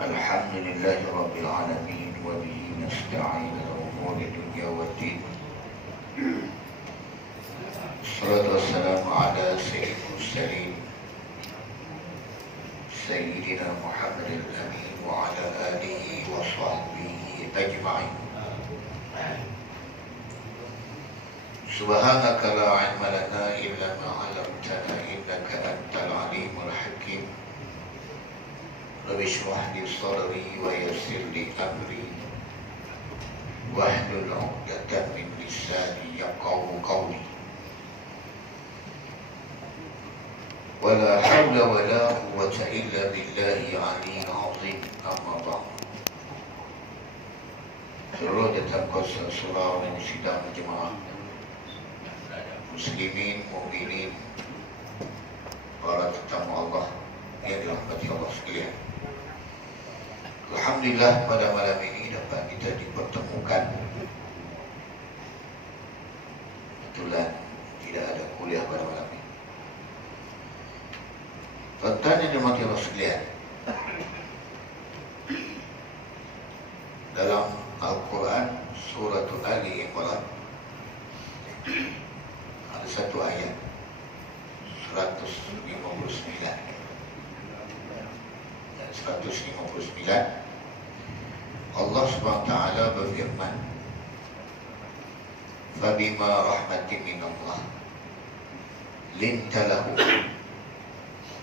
الحمد لله رب العالمين وبه نستعين على أمور الدنيا والدين. الصلاة والسلام على سيد المرسلين سيدنا محمد الأمين وعلى آله وصحبه أجمعين. سبحانك لا علم لنا إلا ما علمتنا إنك أنت العليم الحكيم. رب اشرح لي صدري ويسر لي أمري واحلل عقدة من لساني يفقهوا قولي. ولا حول ولا قوة إلا بالله العلي العظيم. أما بعد. Seluruh kuasa surau dan sidang jemaah muslimin, mukminin, para tetamu Allah yang dirahmati Allah sekalian. Alhamdulillah pada malam ini dapat kita dipertemukan. Kebetulan tidak ada kuliah pada malam ini. Tuan-tuan yang dirahmati Allah sekalian, dalam Al-Quran surah Ali Imran ada satu ayat 159 dan 159 Allah SWT berfirman, "Fabima rahmatin minallah linta lahu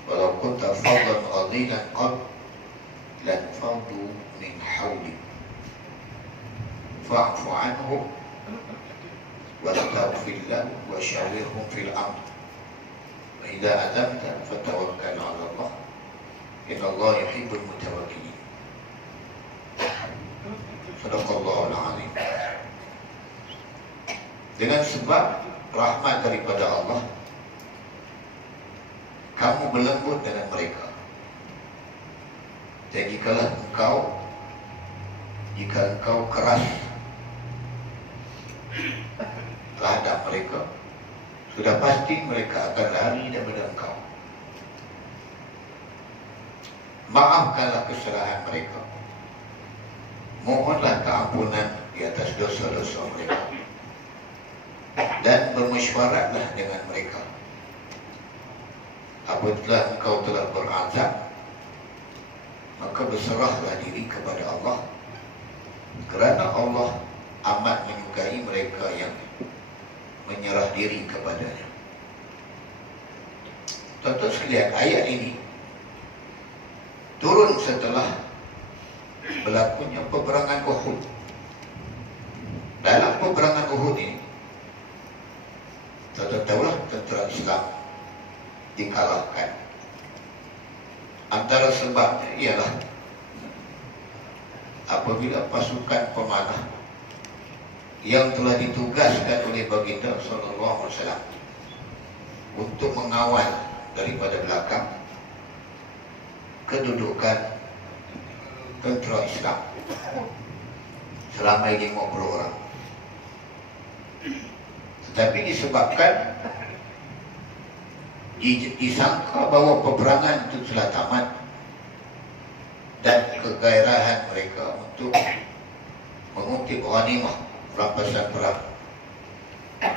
walau kunta fadlan ghalilan qalb lan fadu min hawlik fa'fu anhum wastaghfir lahum wa syawirhum fil amr wa idza azamta fatawakkal 'ala Allah innallaha yuhibbul mutawakkilin." Sadaqallahul azim. Dengan sebab rahmat daripada Allah, kamu berlembut dengan mereka. Dan jika engkau keras terhadap mereka, sudah pasti mereka akan lari daripada engkau. Maafkanlah kesalahan mereka, mohonlah keampunan di atas dosa-dosa mereka, dan bermesyuaratlah dengan mereka. Apabila engkau telah berazam, maka berserahlah diri kepada Allah, kerana Allah amat menyukai mereka yang menyerah diri kepadanya. Tuan-tuan sekalian, ayat ini turun setelah berlakunya peperangan Uhud. Dalam peperangan Uhud ini, tuan-tuan tahulah tentera Islam dikalahkan. Antara sebabnya ialah apabila pasukan pemanah yang telah ditugaskan oleh baginda sallallahu alaihi wasallam untuk mengawal daripada belakang kedudukan tentera Islam selama 50 orang, tetapi disebabkan disangka bahawa peperangan itu telah tamat dan kegairahan mereka untuk mengutip ghanimah, rampasan perang,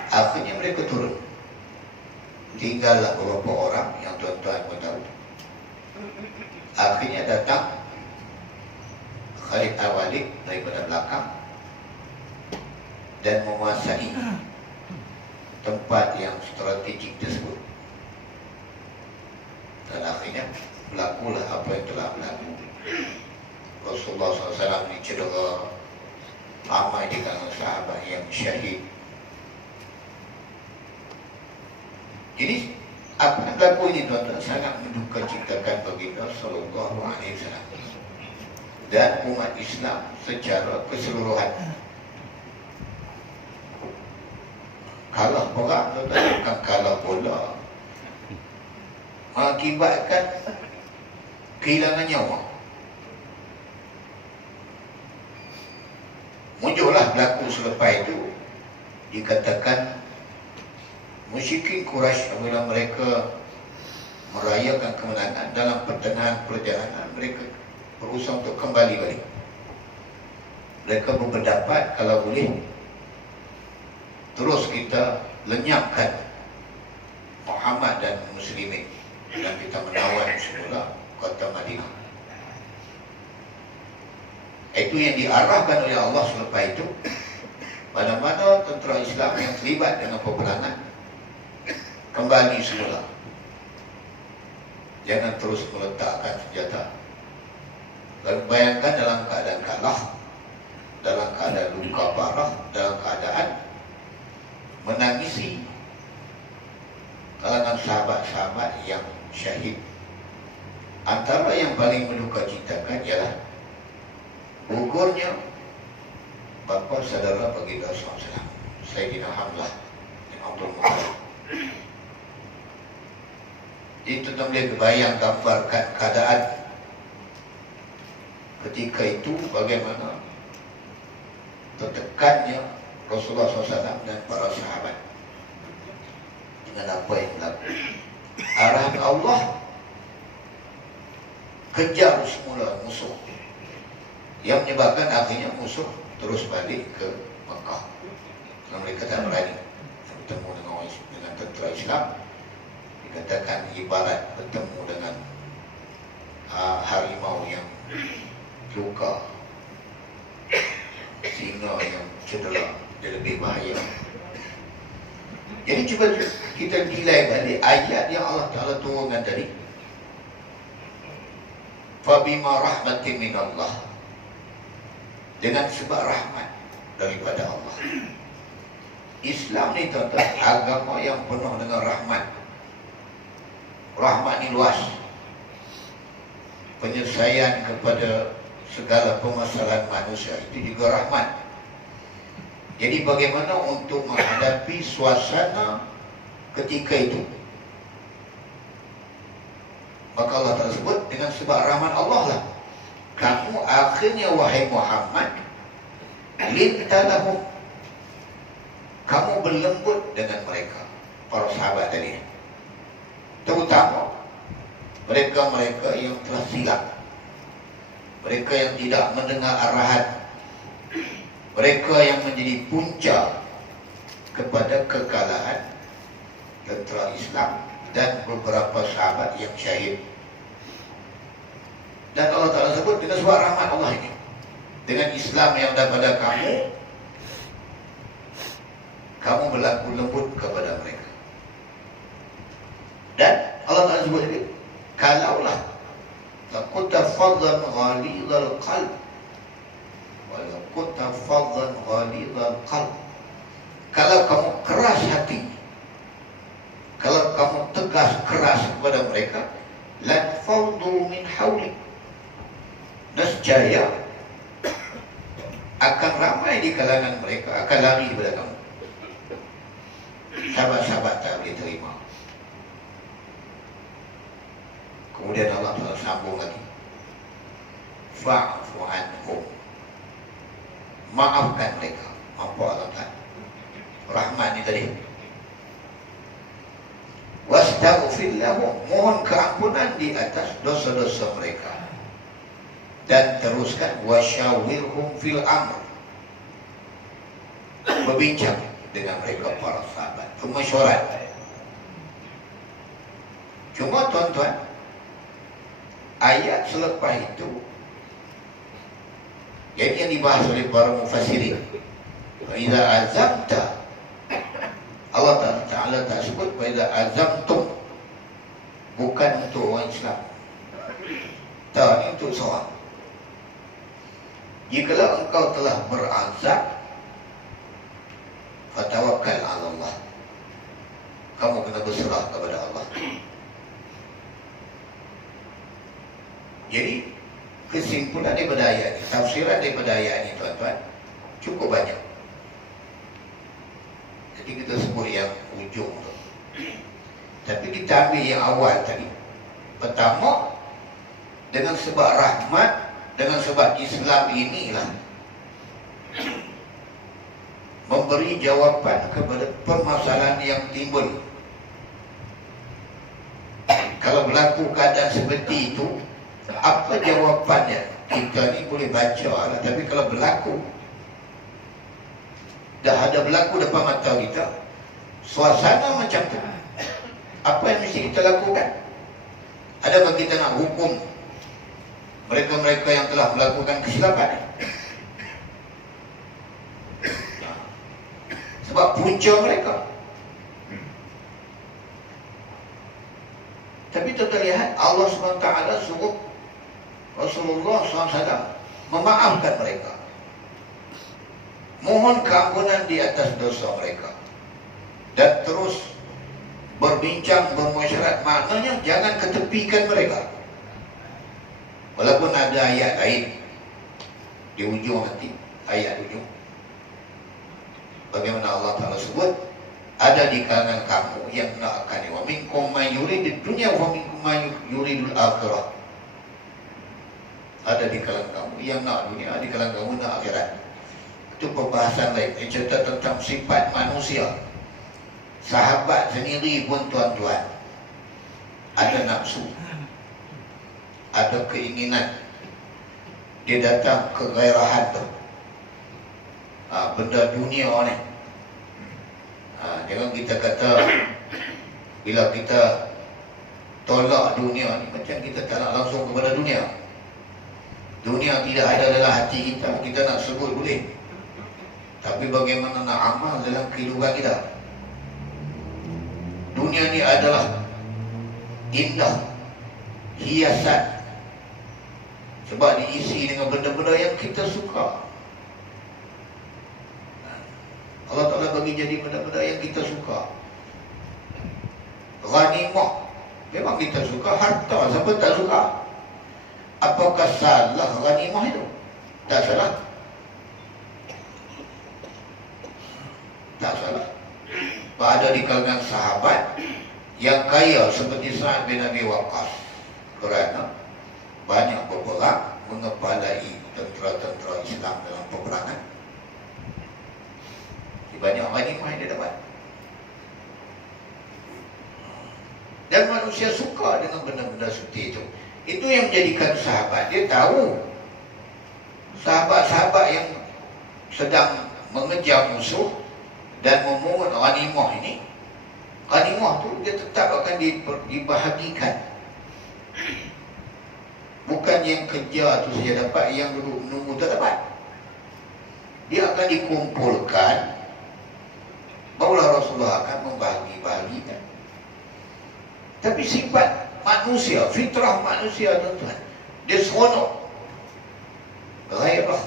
akhirnya mereka turun. Tinggallah beberapa orang yang tuan-tuan pun tahu. Akhirnya datang Khalid Al-Walid daripada belakang dan menguasai tempat yang strategik tersebut. Dan akhirnya berlakulah apa yang telah berlaku. Rasulullah SAW dicedera, ramai di kalangan sahabat yang syahid. Jadi apa yang berlaku ini, tuan-tuan, sangat menduka citakan baginda sallallahu alaihi wasallam dan umat Islam secara keseluruhan. Kalah perang, tuan-tuan, bukan kalah bola, mengakibatkan kehilangan nyawa. Muncullah berlaku selepas itu, dikatakan musyrikin Quraisy apabila mereka merayakan kemenangan, dalam pertengahan perjalanan mereka berusaha untuk kembali balik. Mereka berpendapat kalau boleh terus kita lenyapkan Muhammad dan Muslimin dan kita menawan semula kota Madinah. Itu yang diarahkan oleh Allah selepas itu. Mana-mana tentera Islam yang terlibat dengan peperangan kembali semula. Jangan terus meletakkan senjata. Dan bayangkan dalam keadaan kalah, dalam keadaan luka parah, dalam keadaan menangisi kalangan sahabat-sahabat yang syahid. Antara yang paling mendukacitakan ialah gugurnya bapa saudara baginda SAW, Sayyidina Hamzah bin Abdul Muttalib. Itu boleh bayang gambarkan keadaan ketika itu bagaimana tertekannya Rasulullah SAW dan para sahabat dengan apa yang berlaku. Arahan Allah kejar semula musuh, yang menyebabkan akhirnya musuh terus balik ke Mekah. Karena mereka tak berani bertemu dengan tentera Islam. Dikatakan ibarat bertemu dengan harimau yang luka, singa yang cedera, dia lebih bahaya. Jadi cuba kita nilai balik ayat yang Allah Ta'ala turunkan tadi. Fabima rahmatin minallah, dengan sebab rahmat daripada Allah. Islam ni tuan-tuan agama yang penuh dengan rahmat. Rahmat ni luas. Penyelesaian kepada segala permasalahan manusia itu juga rahmat. Jadi bagaimana untuk menghadapi suasana ketika itu? Maka Allah tersebut dengan sebab rahmat Allah lah. Kamu akhirnya wahai Muhammad, lintalahum, kamu berlembut dengan mereka, para sahabat tadi. Terutama mereka-mereka yang telah silap, mereka yang tidak mendengar arahan, mereka yang menjadi punca kepada kekalahan tentera Islam dan beberapa sahabat yang syahid. Dan Allah Ta'ala sebut dengan sebab rahmat Allah ini, dengan Islam yang ada pada kamu berlaku lembut kepada mereka. Dan Allah Ta'ala sebut ini, kalaulah lakunta fadlan ghalidhal qalb, walakunta fadlan ghalidhal qalb, kalau kamu keras hati, kalau kamu tegas keras kepada mereka, lan fawdu min hawlik, nescaya akan ramai di kalangan mereka akan lari kepada kamu. Sahabat-sahabat tak boleh terima. Kemudian Allah Ta'ala sambung lagi, fa'fu anhum, maafkan mereka. Apa Allah Ta'ala rahmat ni tadi. Wastaghfir lahum, mohon keampunan di atas dosa-dosa mereka. Dan teruskan, wasyawirhum fil amr, berbincang dengan mereka para sahabat, bermesyuarat. Cuma tuan-tuan, ayat selepas itu, jadi yang dibahas oleh para mufassirin, wa idza azamta, Allah Ta'ala tak sebut wa idza azamtum, bukan untuk orang Islam, tak, ini untuk seorang. Jikalau engkau telah berazam, fatawakkal ala Allah, kamu kena berserah kepada Allah. Jadi kesimpulan daripada ayat ini, tafsiran daripada ayat ini tuan-tuan, cukup banyak. Jadi kita sebut yang ujung tu, tapi kita ambil yang awal tadi. Pertama, dengan sebab rahmat, dengan sebab Islam inilah memberi jawapan kepada permasalahan yang timbul. Kalau berlaku keadaan seperti itu, Apa jawapannya? Kita ni boleh baca lah, tapi kalau berlaku, dah ada berlaku depan mata kita, suasana macam tu, apa yang mesti kita lakukan? Adakah kita nak hukum mereka-mereka yang telah melakukan kesilapan? Sebab punca mereka. Tapi kita lihat Allah SWT suruh Rasulullah SAW memaafkan mereka, mohon keampunan di atas dosa mereka, dan terus berbincang, bermusyarat. Maknanya jangan ketepikan mereka. Walaupun ada ayat lain di ujung nanti, ayat ujung, bagaimana Allah Ta'ala sebut, ada di kalangan kamu yang nak akan wa minkum man yuridid dunya wa minkum man yuridul akhirah. Ada di kalangan kamu yang nak dunia, di kalangan kamu nak akhirat. Itu pembahasan lain. Ini cerita tentang sifat manusia. Sahabat sendiri pun tuan-tuan ada nafsu, ada keinginan. Dia datang ke gairahan tu, benda dunia ni. Jangan kita kata bila kita tolak dunia ni macam kita tak nak langsung kepada dunia. Dunia tidak ada dalam hati kita, kita nak sebut boleh, tapi bagaimana nak amal dalam kehidupan kita? Dunia ni adalah indah, hiasan, sebab diisi dengan benda-benda yang kita suka. Allah Ta'ala bagi jadi benda-benda yang kita suka. Ghanimah, memang kita suka. Harta, siapa tak suka? Apakah salah ghanimah itu? Tak salah. Tak salah. Ada di kalangan sahabat yang kaya seperti Sa'ad bin Abi Waqqas, kerana banyak berperang, mengepalai tentera-tentera Islam dalam peperangan. Banyak ghanimah yang dia dapat. Dan manusia suka dengan benda-benda seperti itu. Itu yang menjadikan sahabat, dia tahu sahabat-sahabat yang sedang mengejar musuh dan memungut ghanimah ini, ghanimah tu dia tetap akan dibahagikan. Bukan yang kejar tu saja dapat, yang duduk menunggu tak dapat. Dia akan dikumpulkan, barulah Rasulullah akan membahagi-bahagikan. Tapi sifat manusia, fitrah manusia tuan-tuan, dia seronok gairah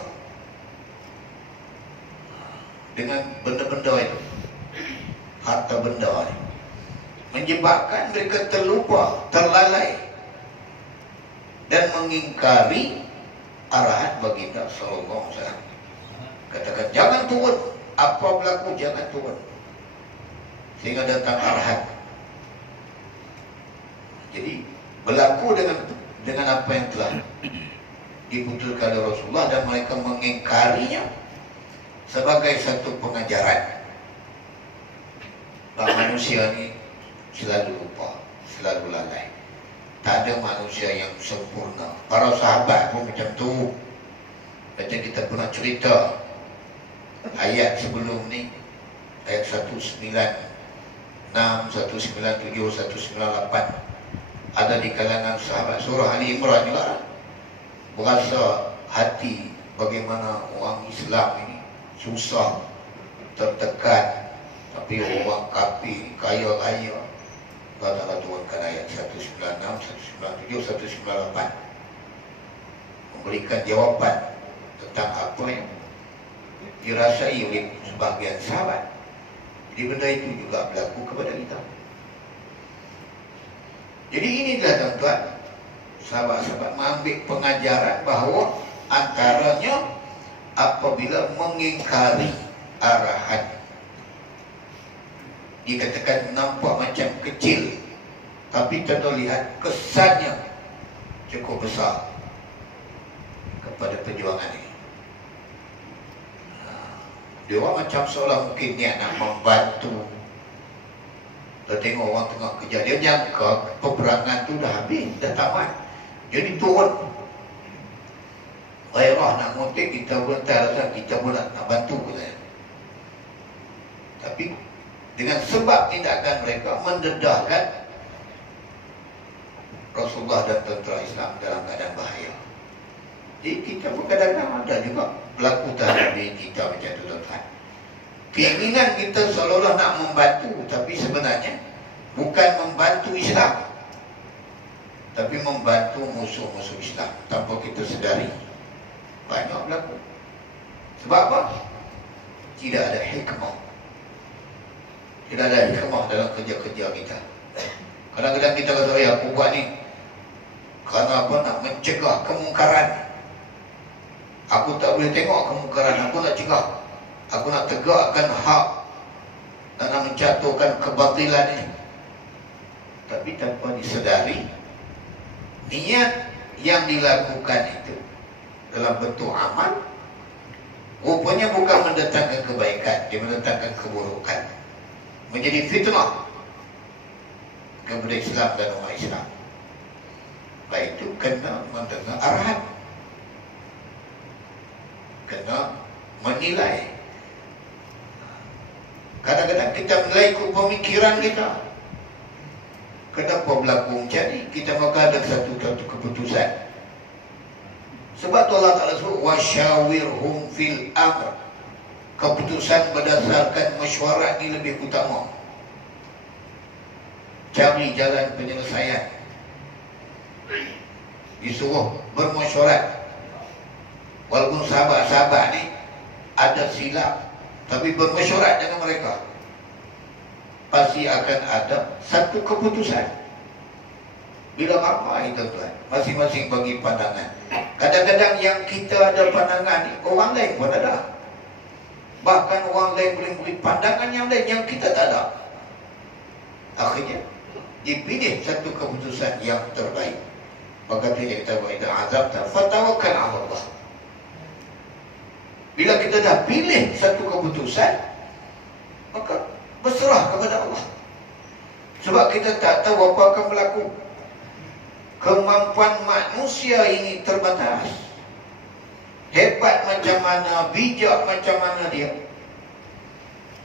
dengan benda-benda itu, harta benda ini, menyebabkan mereka terlupa, terlalai dan mengingkari arahan baginda sallallahu alaihi wasallam. Katakan jangan turun, apa berlaku jangan turun, sehingga datang arahan. Jadi berlaku dengan apa yang telah diputuskan oleh Rasulullah, dan mereka mengingkarinya sebagai satu pengajaran bahawa manusia ni selalu lupa, selalu lalai. Tak ada manusia yang sempurna. Para sahabat pun macam tu. Macam kita pernah cerita ayat sebelum ni, ayat 196, 197, 198, ada di kalangan sahabat. Surah Ali Imran juga berasa hati bagaimana orang Islam ini susah, tertekan, tapi orang kafir kaya-kaya. Allah Ta'ala turunkan ayat 196, 197, 198, memberikan jawapan tentang apa yang dirasai oleh sebahagian sahabat. Jadi benda itu juga berlaku kepada kita. Jadi inilah tuan-tuan, sahabat-sahabat mengambil pengajaran bahawa antaranya apabila mengingkari arahan, dikatakan nampak macam kecil, tapi kita lihat kesannya cukup besar kepada perjuangan ini. Dia orang macam seolah mungkin niat nak membantu. Kita tengok orang tengah kejar, dia jangka peperangan tu dah habis, dah tamat. Jadi turun gairah nak motik, kita pun tak rasa kita pun nak bantu katanya. Tapi dengan sebab tindakan mereka mendedahkan Rasulullah dan tentera Islam dalam keadaan bahaya. Jadi kita pun kadang-kadang ada juga berlaku terhadap diri kita macam tu, tuan-tuan. Keinginan kita seolah-olah nak membantu, tapi sebenarnya bukan membantu Islam, tapi membantu musuh-musuh Islam tanpa kita sedari. Banyak berlaku. Sebab apa? Tidak ada hikmah. Tidak ada hikmah dalam kerja-kerja kita. Kadang-kadang kita kata, aku buat ni kerana apa? Nak mencegah kemungkaran. Aku tak boleh tengok kemungkaran, aku nak cegah. Aku nak tegakkan hak dan nak menjatuhkan kebatilan ini. Tapi tanpa disedari, niat yang dilakukan itu dalam bentuk amal rupanya bukan mendatangkan kebaikan, dia mendatangkan keburukan, menjadi fitnah kepada Islam dan umat Islam. Baik itu kena mendengar arahan, kena menilai. Kadang-kadang kita menilai ikut pemikiran kita. Kenapa berlaku macam ni? Kita maka ada satu keputusan. Sebab tu Allah Ta'ala sebut wasyawirhum fil amr. Keputusan berdasarkan mesyuarat ni lebih utama. Cari jalan penyelesaian. Disuruh bermesyuarat. Walaupun sahabat-sahabat ni ada silap, tapi bermesyuarat dengan mereka, pasti akan ada satu keputusan. Bila ramai, tuan-tuan, masing-masing bagi pandangan. Kadang-kadang yang kita ada pandangan ni, orang lain pun ada. Bahkan orang lain boleh beri pandangan yang lain yang kita tak ada. Akhirnya dipilih satu keputusan yang terbaik. Maka kita berita azab tak fatawakkal ala Allah. Bila kita dah pilih satu keputusan, maka berserah kepada Allah. Sebab kita tak tahu apa akan berlaku. Kemampuan manusia ini terbatas. Hebat macam mana, bijak macam mana dia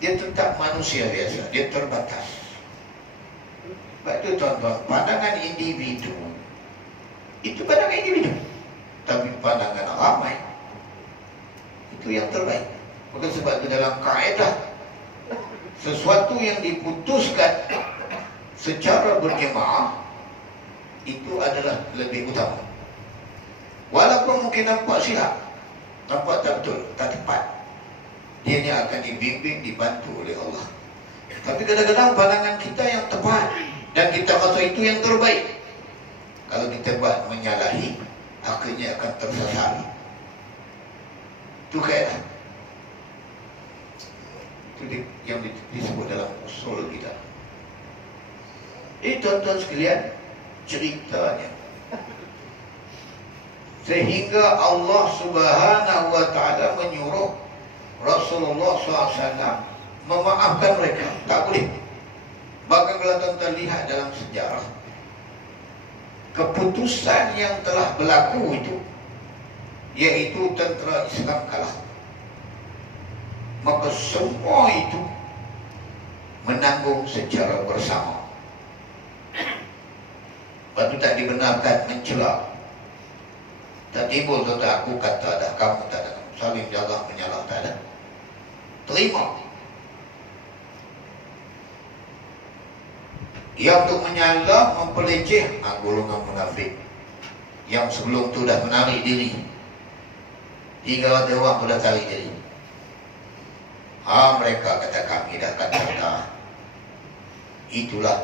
tetap manusia biasa, dia terbatas. Sebab itu tuan-tuan, pandangan individu itu pandangan individu, tapi pandangan ramai itu yang terbaik. Maka sebab itu dalam kaedah, sesuatu yang diputuskan secara berjemaah itu adalah lebih utama. Walaupun mungkin nampak silap, nampak tak betul, tak tepat, dia ni akan dibimbing, dibantu oleh Allah. Tapi kadang-kadang pandangan kita yang tepat dan kita rasa itu yang terbaik, kalau kita buat menyalahi, akhirnya akan tersesat. Itu kaedah. Itu yang disebut dalam usul kita. Ini tuan-tuan sekalian, ceritanya. Sehingga Allah Subhanahu wa ta'ala menyuruh Rasulullah SAW memaafkan mereka. Tak boleh. Bahkan kalau tuan-tuan lihat dalam sejarah, keputusan yang telah berlaku itu, yaitu tentera Islam kalah, maka semua itu menanggung secara bersama. Lepas itu tak dibenarkan mencela. Tak timbul tuan-tuan, aku kata dah, kamu tak ada, saling jaga menyalah, tak ada. Terima. Yang untuk menyalah, mempeleceh, golongan munafik yang sebelum tu dah menarik diri. 300 orang tu dah tarik diri. Mereka kata kami dah kata itulah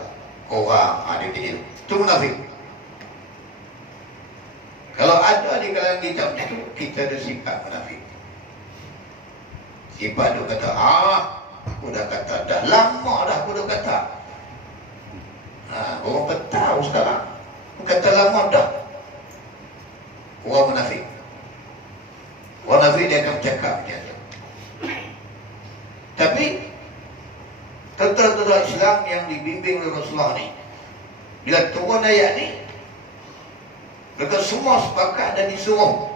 orang ada di diri. Itu munafik. Kalau ada di kalangan kita itu, kita ada sifat munafik. Sifat tu kata, aku dah kata, dah lama dah aku dah kata. Orang tak tahu sekarang. Aku kata lama dah. Orang munafik. Orang munafik dia akan cakap macam tu. Tapi tentera-tentera Islam yang dibimbing oleh Rasulullah ni, bila turun ayat ni, Mereka semua sepakat dan disuruh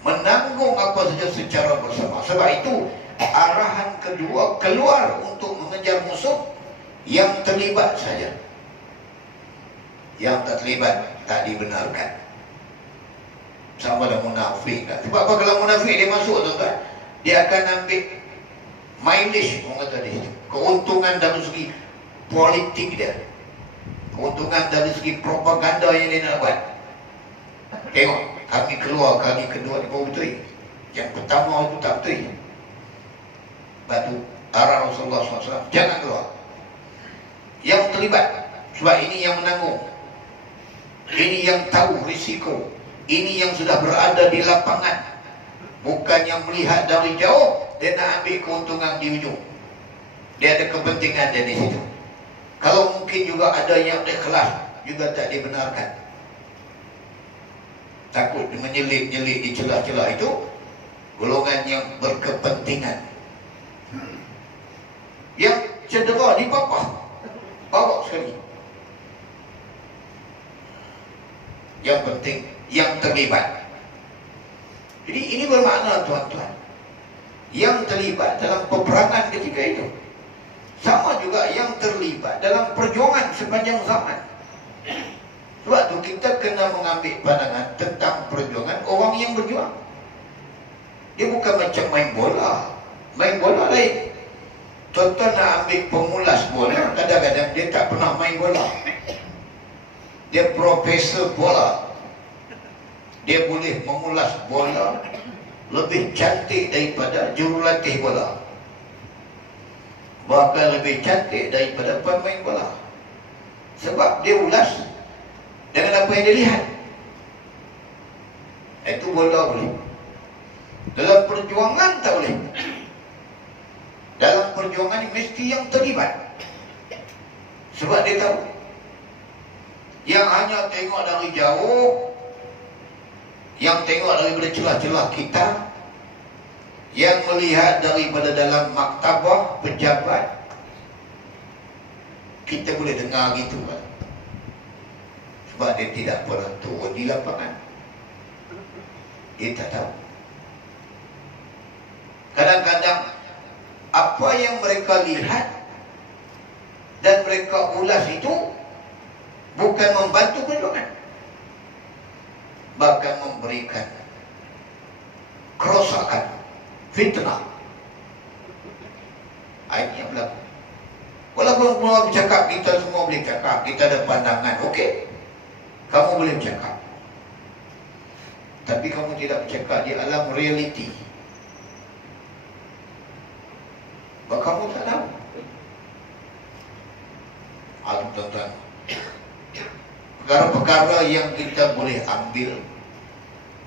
menanggung apa saja secara bersama. Sebab itu arahan kedua keluar untuk mengejar musuh yang terlibat saja. Yang tak terlibat tak dibenarkan. Sama ada munafik tak? Sebab apa kalau munafik dia masuk tuan-tuan, dia akan ambil mileage, orang kata dia, keuntungan dari segi politik dia, keuntungan dari segi propaganda yang dia nak buat. Tengok, kami keluar kali kedua ni baru betul. Yang pertama itu tak betul. Sebab tu arah Rasulullah SAW, jangan keluar. Yang terlibat, sebab ini yang menanggung, ini yang tahu risiko, ini yang sudah berada di lapangan, bukan yang melihat dari jauh. Dia nak ambil keuntungan di ujung. Dia ada kepentingan dia di situ. Kalau mungkin juga ada yang ikhlas, juga tak dibenarkan. Takut menyelit-nyelit di celah-celah itu golongan yang berkepentingan. Yang cedera dipapah, bawa sekali. Yang penting yang terlibat. Jadi ini bermakna tuan-tuan, yang terlibat dalam peperangan ketika itu sama juga yang terlibat dalam perjuangan sepanjang zaman. Sebab tu kita kena mengambil pandangan tentang perjuangan orang yang berjuang. Dia bukan macam main bola. Main bola lain. Contoh nak ambil pemulas bola, kadang-kadang dia tak pernah main bola. Dia profesor bola. Dia boleh memulas bola lebih cantik daripada jurulatih bola, bahkan lebih cantik daripada pemain bola. Sebab dia ulas dengan apa yang dia lihat. Itu bola boleh. Dalam perjuangan tak boleh. Dalam perjuangan ini mesti yang terlibat. Sebab dia tahu. Yang hanya tengok dari jauh, yang tengok daripada celah-celah kita, yang melihat daripada dalam maktabah pejabat, kita boleh dengar gitu kan. Sebab dia tidak pernah turun di lapangan, dia tak tahu. Kadang-kadang apa yang mereka lihat dan mereka ulas itu bukan membantu perjuangan, bahkan memberikan kerosakan, fitnah. Ini yang berlaku. Walaupun semua bercakap, kita semua boleh cakap, kita ada pandangan, okey, kamu boleh bercakap, tapi kamu tidak bercakap di alam realiti. Bahawa kamu tak tahu. Tuan-tuan, perkara-perkara yang kita boleh ambil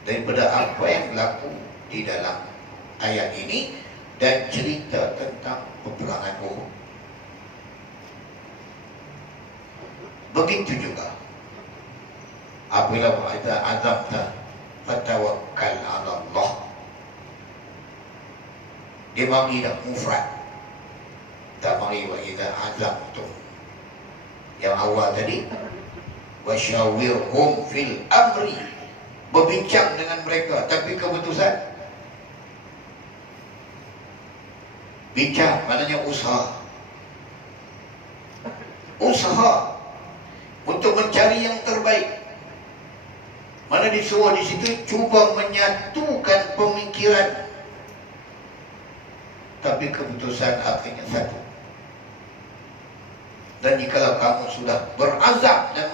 daripada apa yang berlaku di dalam ayat ini dan cerita tentang peperangan Uhud. Begitu juga apabila ada azamta fatawakkal 'ala Allah. Dia bagi dah mufrad, tak bagi wa idza azamtum. Yang awal tadi, wasyawirhum fil amri, berbincang dengan mereka, tapi keputusan bincang, maknanya usaha. Usaha untuk mencari yang terbaik. Mana disuruh di situ cuba menyatukan pemikiran, tapi keputusan akhirnya satu. Dan jikalau kamu sudah berazam dan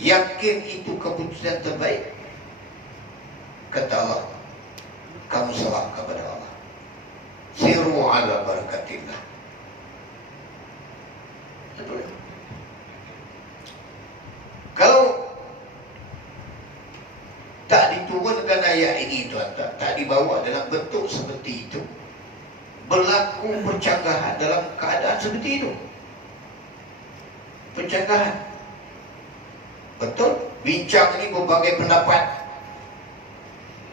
yakin itu keputusan terbaik, kata Allah, kamu serah kepada Allah. Siru ala barakatillah. Betul. Kalau tak diturunkan ayat ini tuan-tuan, tak dibawa dalam bentuk seperti itu, berlaku percanggahan dalam keadaan seperti itu. Pencanggahan. Betul, bincang ini berbagai pendapat,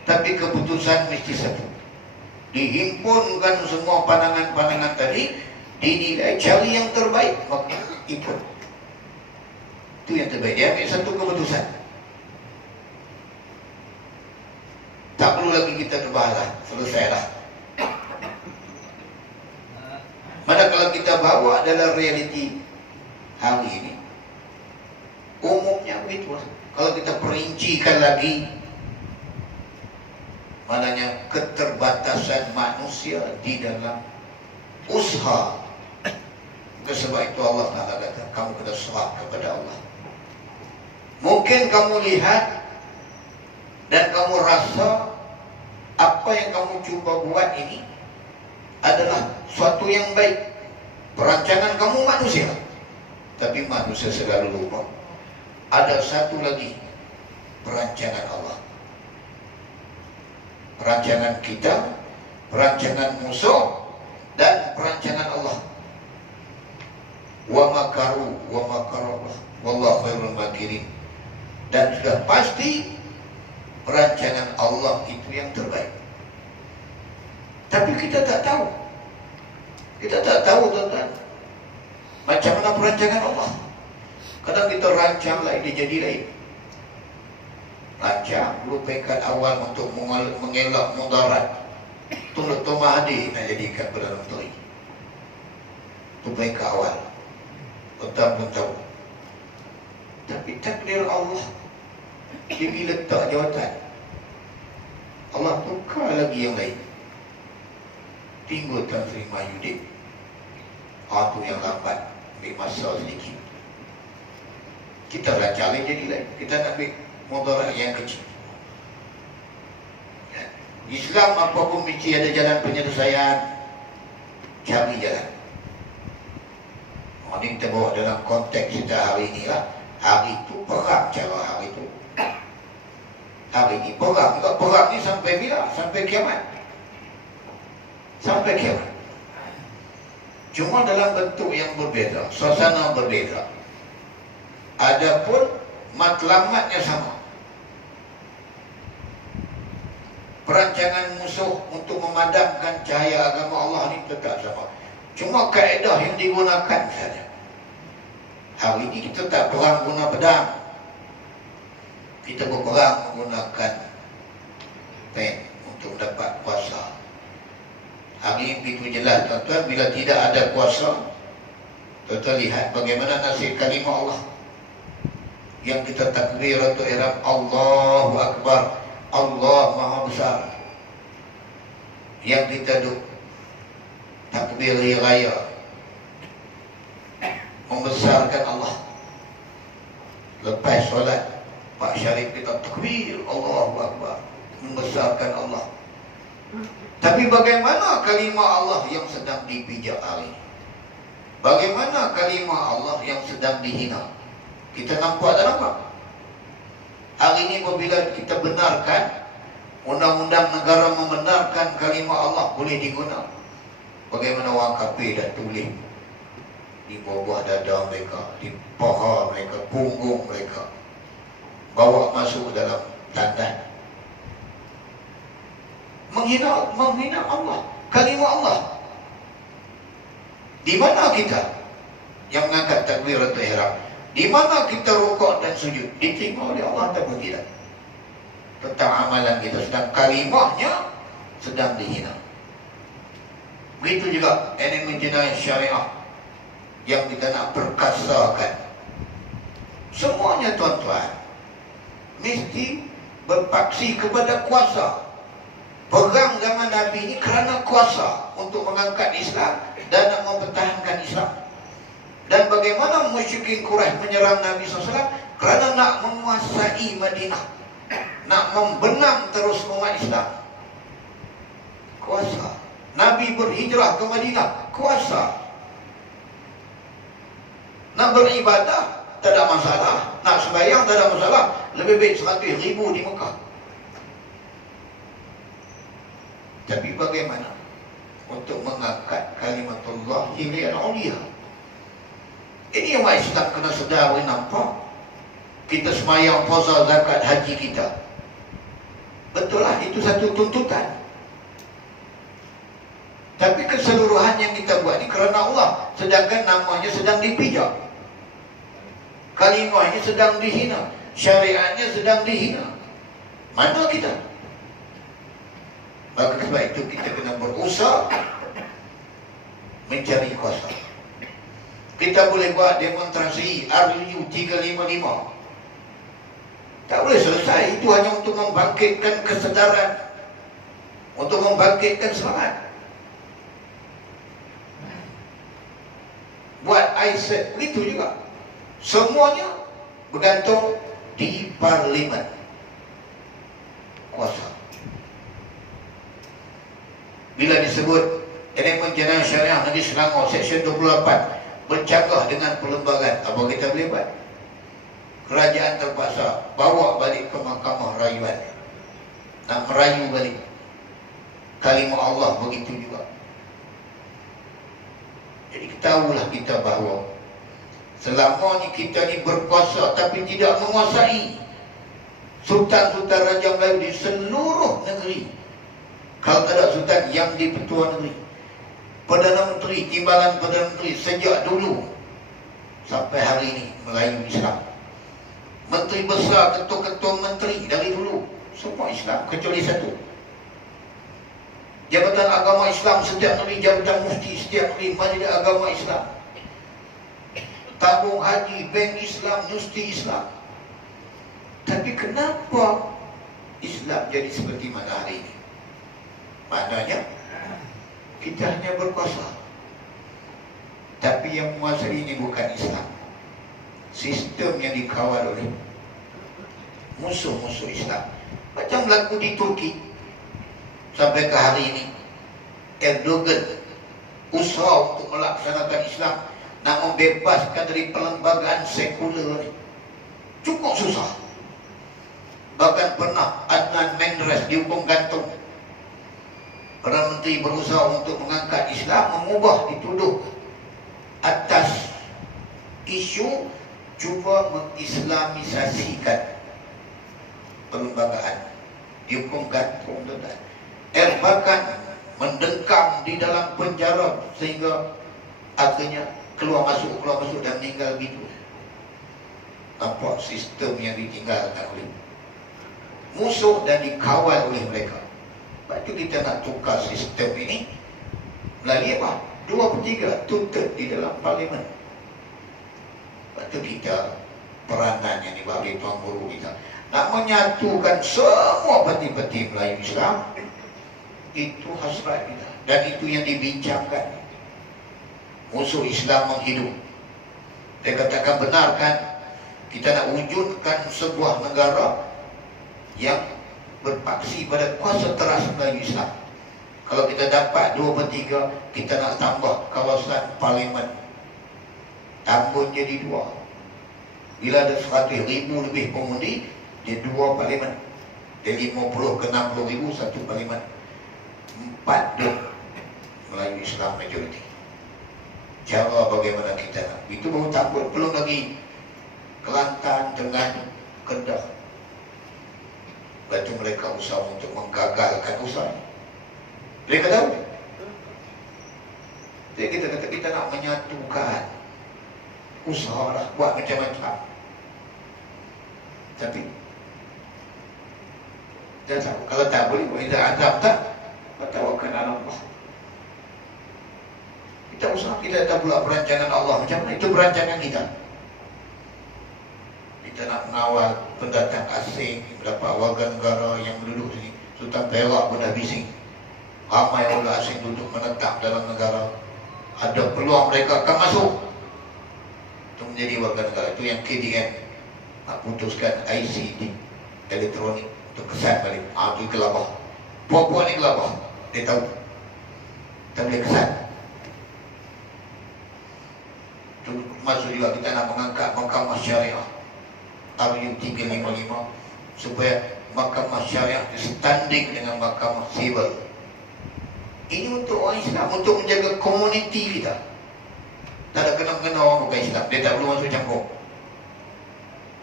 tapi keputusan mesti satu. Dihimpunkan semua pandangan-pandangan tadi, dinilai cari yang terbaik, maka ikut. Itu yang terbaik. Dia ambil satu keputusan. Tak perlu lagi kita terbahalah. Selesailah. Manakala kita bawa dalam realiti hari ini, umumnya begitu. Kalau kita perincikan lagi, maknanya keterbatasan manusia di dalam usaha. Sebab itu Allah Ta'ala kata, kamu kena serah kepada Allah. Mungkin kamu lihat dan kamu rasa apa yang kamu cuba buat ini adalah suatu yang baik. Perancangan kamu manusia. Tapi manusia selalu lupa. Ada satu lagi perancangan Allah. Perancangan kita, perancangan musuh, dan perancangan Allah. Wa makaru wa makarallah wallahu khairul makirin. Dan sudah pasti perancangan Allah itu yang terbaik. Tapi kita tak tahu. Kita tak tahu, tuan-tuan, macam mana perancangan Allah. Kadang kita rancang lain, dia jadi lain. Rancang dulu pekat awal untuk mengelak mudarat. Tunggu Mahathir nak jadikan Perdana Menteri. Itu pekat awal. Tuan-tuan pun tahu. Tapi takdir Allah, dia bila letak jawatan, Allah tukar lagi yang lain. Tinggal Tan Sri Mahyudin. Itu yang lambat, ambil masa sedikit. Kita rancang lain jadi lain. Kita nak ambil mudarat yang kecil. Islam apapun mesti ada jalan penyelesaian. Cari jalan. Ini kita bawa dalam konteks kita hari ini lah. Hari itu perang cara hari itu. Hari ini perang. Perang ni sampai bila? Sampai kiamat. Sampai kiamat. Cuma dalam bentuk yang berbeza, suasana berbeza. Adapun matlamatnya sama. Perancangan musuh untuk memadamkan cahaya agama Allah ini tetap sama. Cuma kaedah yang digunakan saja. Hari ini kita tak perang guna pedang. Kita berperang menggunakan pen untuk dapat kuasa. Hari ini begitu jelas, tuan-tuan, bila tidak ada kuasa, tuan-tuan lihat bagaimana nasib kalimah Allah. Yang kita takbir atau ihram, Allahu Akbar, Allah Maha Besar. Yang kita takbir raya, membesarkan Allah. Lepas solat, Pak Syarif kita takbir, Allahu Akbar, membesarkan Allah. Tapi bagaimana kalimah Allah yang sedang dipijak hari ini? Bagaimana kalimah Allah yang sedang dihina? Kita nampak tak nampak? Hari ini apabila kita benarkan, undang-undang negara membenarkan kalimah Allah boleh digunakan. Bagaimana orang kafir dah tulis di bawah dada mereka, di paha mereka, punggung mereka, bawa masuk dalam tandan. Menghina Allah, kalimah Allah. Di mana kita yang mengangkat takbiratul ihram? Di mana kita rukuk dan sujud? Diterima oleh Allah atau tidak? Tentang amalan kita, sedang kalimahnya sedang dihina. Begitu juga elemen jenayah syariah yang kita nak perkasakan. Semuanya, tuan-tuan, mesti berpaksi kepada kuasa. Perang zaman Nabi ini kerana kuasa untuk mengangkat Islam dan nak mempertahankan Islam. Dan bagaimana musyrikin Quraisy menyerang Nabi SAW? Kerana nak menguasai Madinah, nak membenam terus umat Islam. Kuasa. Nabi berhijrah ke Madinah, kuasa. Nak beribadah, tak ada masalah. Nak sembahyang, tak ada masalah. Lebih baik 100,000 di Mekah. Tapi bagaimana untuk mengangkat kalimatullah hilian ulia? Ini yang Islam kena sedar dan nampak. Kita semayang, puasa, zakat, haji kita. Betul lah, itu satu tuntutan. Tapi keseluruhan yang kita buat ni kerana Allah, sedangkan namanya sedang dipijak. Kalimahnya sedang dihina, syariatnya sedang dihina. Mana kita? Maka sebab itu kita kena berusaha mencari kuasa. Kita boleh buat demonstrasi RU 355. Tak boleh selesai. Itu hanya untuk membangkitkan kesedaran, untuk membangkitkan semangat. Buat ISET begitu juga. Semuanya bergantung di parlimen. Kuasa. Bila disebut elemen jenayah syariah Negeri Selangor Seksyen 28 bercanggah dengan perlembagaan, apa kita boleh buat? Kerajaan terpaksa bawa balik ke Mahkamah Rayuan, nak merayu balik kalimah Allah. Begitu juga. Jadi ketahuilah kita bahawa selama ni kita ni berkuasa tapi tidak menguasai sultan-sultan Raja Melayu di seluruh negeri. Kalau tak ada sultan yang di Pertuan Negeri, Perdana Menteri, Timbalan Perdana Menteri sejak dulu sampai hari ini Melayu Islam. Menteri besar, ketua-ketua menteri dari dulu semua Islam kecuali satu. Jabatan Agama Islam setiap negeri, Jabatan Mufti setiap negeri, Majlis Agama Islam, tabung haji, bank Islam, Mufti Islam. Tapi kenapa Islam jadi seperti mana hari ini? Maknanya kita hanya berkuasa, tapi yang menguasai ini bukan Islam. Sistem yang dikawal oleh musuh-musuh Islam. Macam berlaku di Turki sampai ke hari ini. Erdogan usaha untuk melaksanakan Islam, nak membebaskan dari perlembagaan sekular ini cukup susah. Bahkan pernah Adnan Menderes dihukum gantung. Perdana Menteri berusaha untuk mengangkat Islam, mengubah, dituduh atas isu cuba mengislamisasikan perlembagaan, dihukum gantung dan bahkan mendengkam di dalam penjara sehingga akhirnya keluar masuk dan meninggal begitu. Nampak sistem yang ditinggalkan oleh musuh dan dikawal oleh mereka. Sebab itu kita nak tukar sistem ini melalui apa? 2/3 2/3 di dalam parlimen. Sebab itu kita peranan yang dibuat oleh Tuan Guru kita nak menyatukan semua parti-parti Melayu Islam. Itu hasrat kita dan itu yang dibincangkan. Musuh Islam menghidup. Dia katakan benarkan kita nak wujudkan sebuah negara yang berpaksi pada kuasa teras Melayu Islam. Kalau kita dapat 2/3, kita nak tambah kawasan parlimen. Tambun jadi 2. Bila ada 100,000 lebih pengundi, dia 2 parlimen. Dia 50 ke 60,000 satu parlimen. 4 dia Melayu Islam majoriti. Cara bagaimana kita nak itu baru tambun. Belum lagi Kelantan, Terengganu, Kedah. Lepas itu mereka usaha untuk menggagalkan usaha. Mereka tahu. Jadi kita kata kita nak menyatukan. Usahalah buat macam-macam. Tapi dia tahu kalau tak boleh, kita adab tak, bertawakkal ala Allah. Kita usaha, kita tak pula perancangan Allah macam mana. Itu perancangan kita. Kita nak mengawal pendatang asing, mendapat warga negara yang duduk sini. Sultan Perak pun dah bising. Ramai orang asing duduk menetap dalam negara. Ada peluang mereka akan masuk untuk menjadi warga negara. Itu yang KDN nak putuskan IC di elektronik untuk kesan balik. Itu gelabah. Puan-puan ni gelabah. Dia tahu. Kita boleh kesan. Itu masuk juga kita nak mengangkat Mahkamah Syariah RU 355 supaya Mahkamah Syariah setanding dengan Mahkamah Sivil. Ini untuk orang Islam, untuk menjaga komuniti kita. Tak ada kena-kena orang bukan Islam, dia tak perlu masuk campur.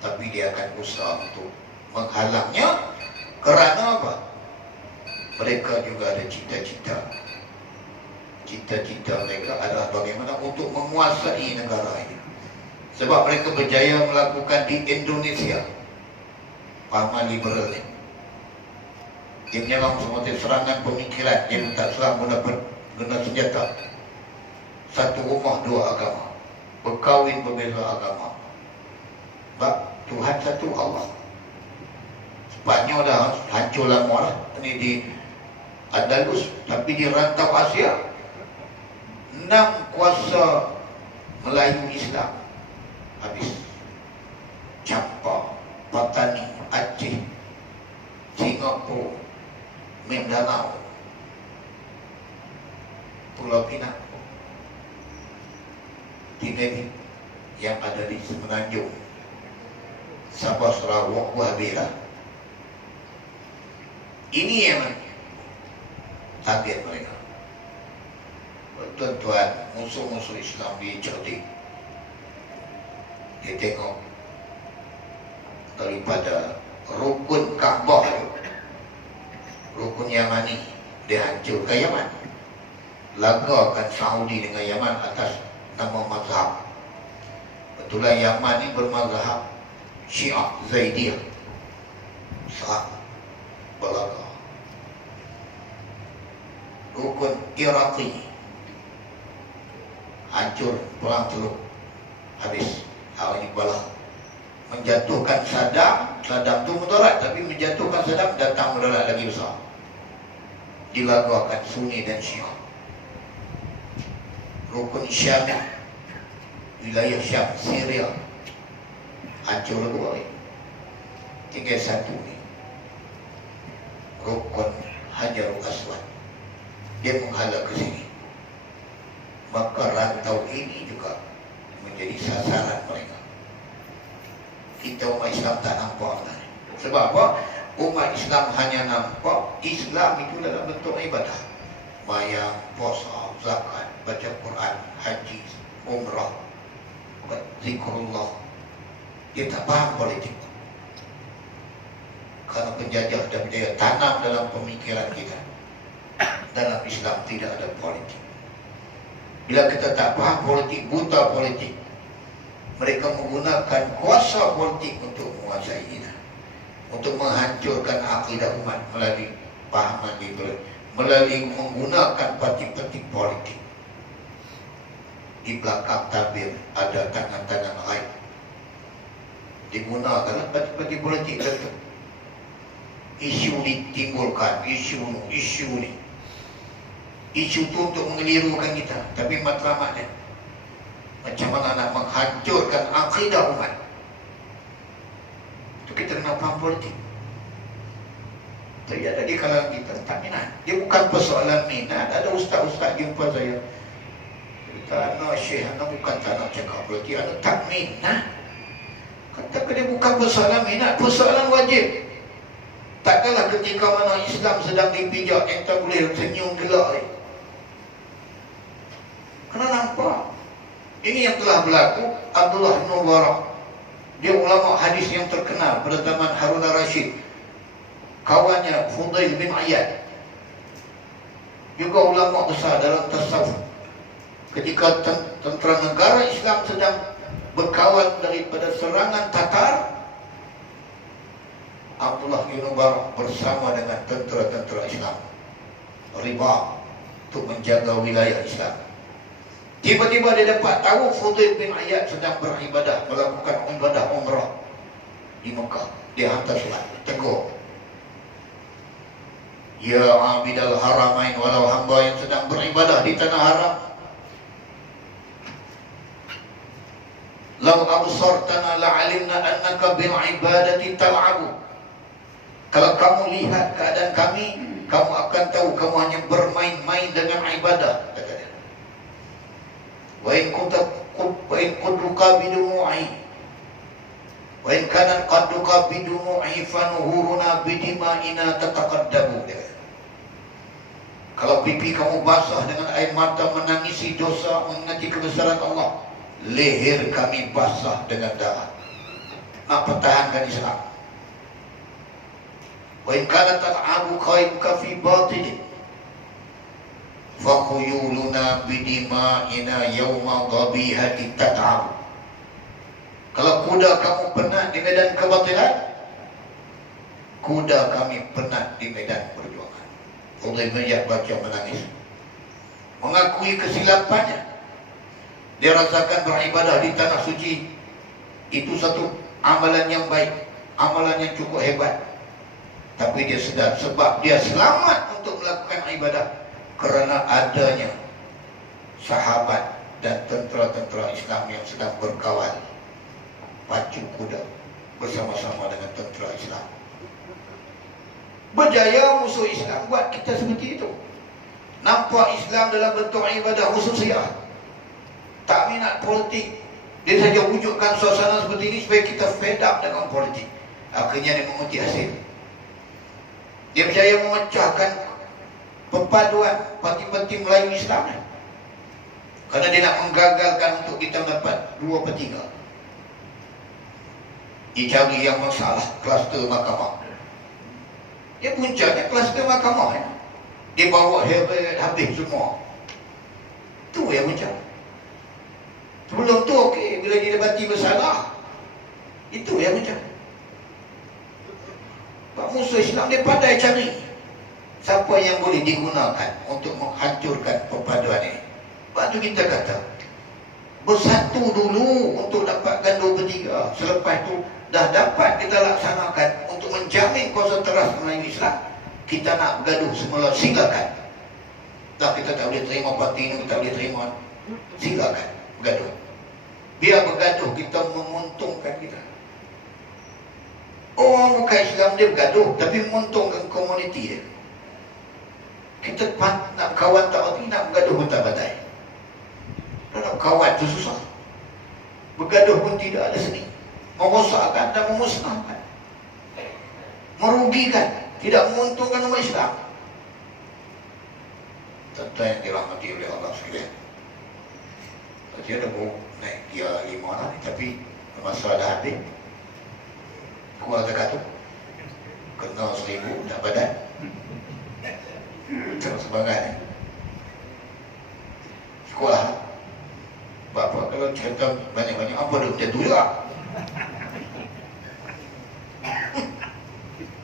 Tapi dia akan usaha untuk menghalangnya. Kerana apa? Mereka juga ada cita-cita. Cita-cita mereka adalah bagaimana untuk menguasai negara ini. Sebab mereka berjaya melakukan di Indonesia pahaman liberal ni. Dia menyerang seperti serangan pemikiran yang tak serang guna senjata. Satu rumah dua agama, berkahwin berbeza agama. Sebab Tuhan satu Allah. Spanyol dah hancur lama lah. Ini di Andalus, tapi di rantau Asia 6 kuasa Melayu Islam habis. Campak, Patani, Aceh, Singapura, Mindanao, Pulau Pinang, Timur yang ada di Semenanjung, Sabah, Sarawak, Wabira. Ini yang target mereka. Tuan-tuan, musuh-musuh Islam di cerdik. Dia tengok daripada rukun Kaabah, rukun Yamani, dia hancurkan Yaman, lagakan Saudi dengan Yaman atas nama mazhab. Betulan Yaman ni bermazhab Syiah Zaidiyah, sah belaga. Rukun Iraqi hancur, perang Teluk habis. Hari ini balah menjatuhkan Saddam tu mudarat, tapi menjatuhkan Saddam datang mudarat lagi besar. Dilagakan Sunni dan Syiah. Rukun Syam, wilayah Syam, Syria hancur lagi. Tinggal satu ni, Rukun Hajarul Aswad. Dia menghala ke sini. Maka rantau ini juga menjadi sasaran mereka. Kita umat Islam tak nampak. Sebab apa? Umat Islam hanya nampak Islam itu dalam bentuk ibadah. Bayang, puasa, zakat, baca Quran, haji, umrah, zikrullah. Dia tak faham politik. Karena penjajah dan berjaya tanam dalam pemikiran kita. Dalam Islam tidak ada politik. Bila kita tak faham politik, buta politik, mereka menggunakan kuasa politik untuk menguasai kita, untuk menghancurkan akidah umat melalui pahaman liberal, melalui menggunakan parti-parti politik. Di belakang tabir ada tangan-tangan ghaib, digunakan parti-parti politik tentu. Isu ditimbulkan, isu ni. Isu itu untuk mengelirukan kita, tapi matlamatnya macam mana nak menghancurkan akidah umat. Itu kita kena faham politik. Jadi ada di kalangan kita tak minat. Dia bukan persoalan minat. Ada ustaz-ustaz jumpa saya, kata, "No Syekh, anda bukan tak nak cakap politik, anda tak minat." Kata dia bukan persoalan minat, persoalan wajib. Takkanlah ketika mana Islam sedang dipijak, kita boleh senyum gelak. Kena nampak. Ini yang telah berlaku. Abdullah bin Mubarak, dia ulama hadis yang terkenal pada zaman Harun al-Rashid. Kawannya Fudail bin Iyad, juga ulama besar dalam tasawuf. Ketika tentera negara Islam sedang berkawan daripada serangan Tatar, Abdullah bin Mubarak bersama dengan tentera-tentera Islam riba untuk menjaga wilayah Islam. Tiba-tiba dia dapat tahu Fudail bin Iyad sedang beribadah, melakukan ibadah umrah di Mekah. Dia hantar surat, tegur, "Ya abidal haramain," walau hamba yang sedang beribadah di tanah haram, "Lau absartana la'alimna annaka bil ibadati tal'abu." Kalau kamu lihat keadaan kami, kamu akan tahu kamu hanya bermain-main dengan ibadah, kata dia. Wa in qadduka bidumu'i wa in kana qadduka bidumu'i fanuhuruna bidima'ina tataqaddamu. Kalau pipi kamu basah dengan air mata menangisi dosa, mengingati kebesaran Allah, leher kami basah dengan darah. Nak pertahankan Islam. Wa in kana tal'abu khaybuka fi batilin fa khuyuluna bidima'ina yawma dhabihati tat'ab. Kalau kuda kamu penat di medan kebatilan, kuda kami penat di medan perjuangan. Udaymiyah baca menangis, mengakui kesilapannya. Dia rasakan beribadah di tanah suci itu satu amalan yang baik, amalan yang cukup hebat. Tapi dia sedar sebab dia selamat untuk melakukan ibadah kerana adanya sahabat dan tentera-tentera Islam yang sedang berkawal pacu kuda bersama-sama dengan tentera Islam. Berjaya musuh Islam buat kita seperti itu. Nampak Islam dalam bentuk ibadah khususiyah, tak minat politik. Dia saja wujudkan suasana seperti ini supaya kita fed up dengan politik. Akhirnya dia menguti hasil. Dia berjaya memecahkan perpaduan parti-parti Melayu Islam, kerana dia nak menggagalkan untuk kita mendapat 2/3. Dia cari yang masalah kluster mahkamah. Dia puncaknya kluster mahkamah. Dia bawa habis semua. Itu yang puncak. Sebelum tu okey, bila dia dapati bersalah, itu yang puncak. Pak musuh Islam dia pandai cari siapa yang boleh digunakan untuk menghancurkan perpaduan ini. Lepas tu kita kata bersatu dulu untuk dapatkan 2/3. Selepas tu dah dapat kita laksanakan untuk menjamin kuasa teras Melayu Islam, kita nak bergaduh semula, silakan. Dah kita tak boleh terima parti ni, kita tak boleh terima, silakan bergaduh. Biar bergaduh kita menguntungkan kita. Orang bukan Islam dia bergaduh tapi menguntungkan komuniti dia. Kita nak kawan tak erti, nak bergaduh pun tak pandai. Nak kawan tu susah. Bergaduh pun tidak ada seni. Merosakkan dan memusnahkan, merugikan, tidak menguntungkan umat Islam. Tentu yang dirahmati oleh Allah sekalian. Dia dah baru naik dia 5 lah, tapi masa dah habis. Kuat zakat tu kena 1,000 dah badan. Terus sebagai sekolah. Bapa kalau cerita banyak-banyak apa dah macam tu juga.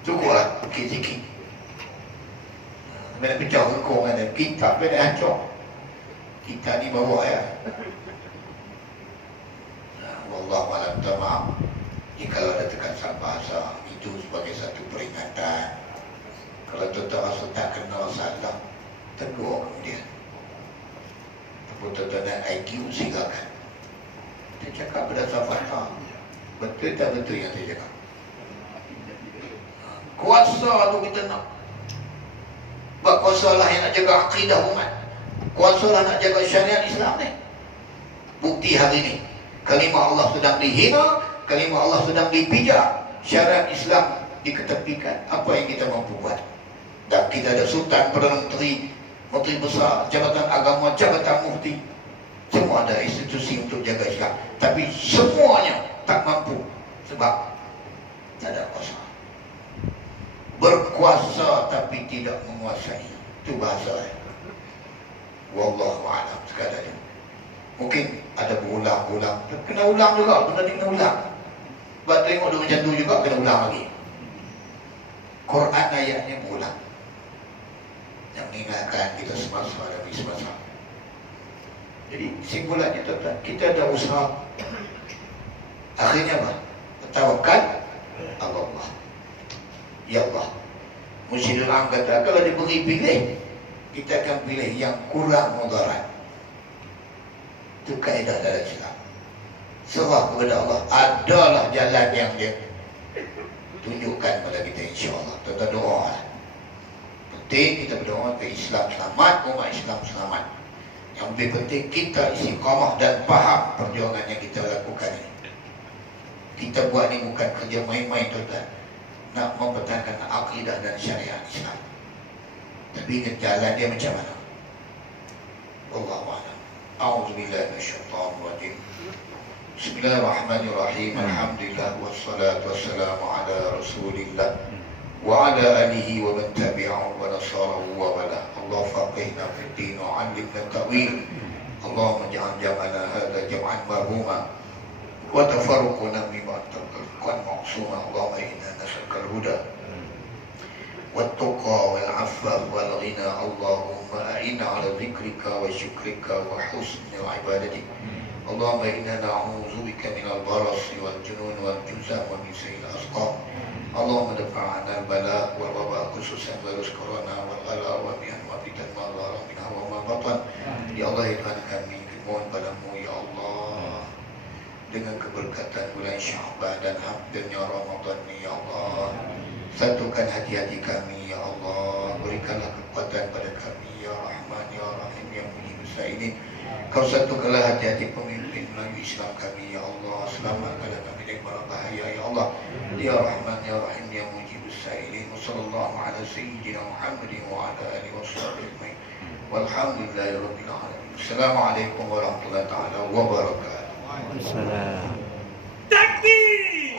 Cukup lah, sikit-sikit. Bila pecah rengkong ada, kitab dia dah hancur. Kita ni bawa ya. Wallahualam, minta maaf jika ada terkasar bahasa itu sebagai satu peringatan. Kalau tuan-tuan rasa tak kenal salah, tegur kemudian. Tuan-tuan IQ silakan. Dia cakap berdasar fakta. Betul tak betul yang saya cakap? Kuasa tu kita nak. Sebab kuasa lah yang nak jaga akidah umat. Kuasa lah nak jaga syariat Islam ni. Bukti hari ini, kalimah Allah sedang dihina, kalimah Allah sedang dipijak, syariat Islam diketepikan. Apa yang kita mampu buat? Dan kita ada sultan, perdana menteri, menteri besar, jabatan agama, jabatan mufti, semua ada institusi untuk jaga Islam. Tapi semuanya tak mampu sebab tak ada kuasa. Berkuasa tapi tidak menguasai, itu bahasa. Wallahualam sekadar. Mungkin ada berulang-ulang, kena ulang juga, benda ni kena ulang. Sebab tengok dia macam tu juga, kena ulang lagi. Quran ayatnya berulang, yang mengingatkan kita semasa demi semasa. Jadi simpulannya tuan-tuan, kita ada usaha. Akhirnya apa? Tawakal Allah. Ya Allah. Mursyidul Am kata, kalau diberi pilih, kita akan pilih yang kurang mudarat. Itu kaedah dalam Islam. Serah kepada Allah. Adalah jalan yang dia tunjukkan kepada kita, insya-Allah. Kita doa. Penting kita berdoa ke Islam selamat, umat Islam selamat. Yang lebih penting kita istiqamah dan faham perjuangan yang kita lakukan ini. Kita buat ni bukan kerja main-main, tuan-tuan. Nak mempertahankan akidah dan syariat Islam. Tapi ingat jalan dia macam mana? Wallahualam. A'udzubillahi minasyaitonir rajim. Bismillahirrahmanirrahim. Alhamdulillah wassalatu wassalamu ala Rasulillah wa ala alihi wa man tabi'ahu wa nasarahu wa wala. Allah faqihna fid din wa 'allimna ta'wil. Allahumma ij'al jam'ana hadha jam'an marhuma وتفرقنا مما تفرقا معصوما اللهم إنا نسألك الهدى والتقى والعفاف والغنى اللهم أعنا على ذكرك وشكرك وحسن عبادتك اللهم إنا نعوذ بك من البرص والجنون والجزام ومن سيء الأسقام اللهم دفع عنا البلاء والوباء خصوصا فيروس كورونا والغلاء ومن وفتن ما ظهر منها وما بطن ya Allah Tuhan kami mohon padamu ya Allah dengan keberkatan bulan Sya'ban dan hampirnya Ramadan ni ya Allah satukan hati-hati kami ya Allah berikanlah kekuatan pada kami ya Rahman ya Rahim ya Mujibus Sa'ilin kau satukanlah hati-hati pemimpin melalui Islam kami ya Allah selamatkanlah kami dari mara bahaya ya Allah ya Rahman ya Rahim ya Mujibus Sa'ilin wa sallallahu ala sayyidina Muhammadin wa ala alihi wa sahbihi walhamdulillahi rabbil alamin. Assalamualaikum warahmatullahi taala wabarakatuh. Assalam. Takbir!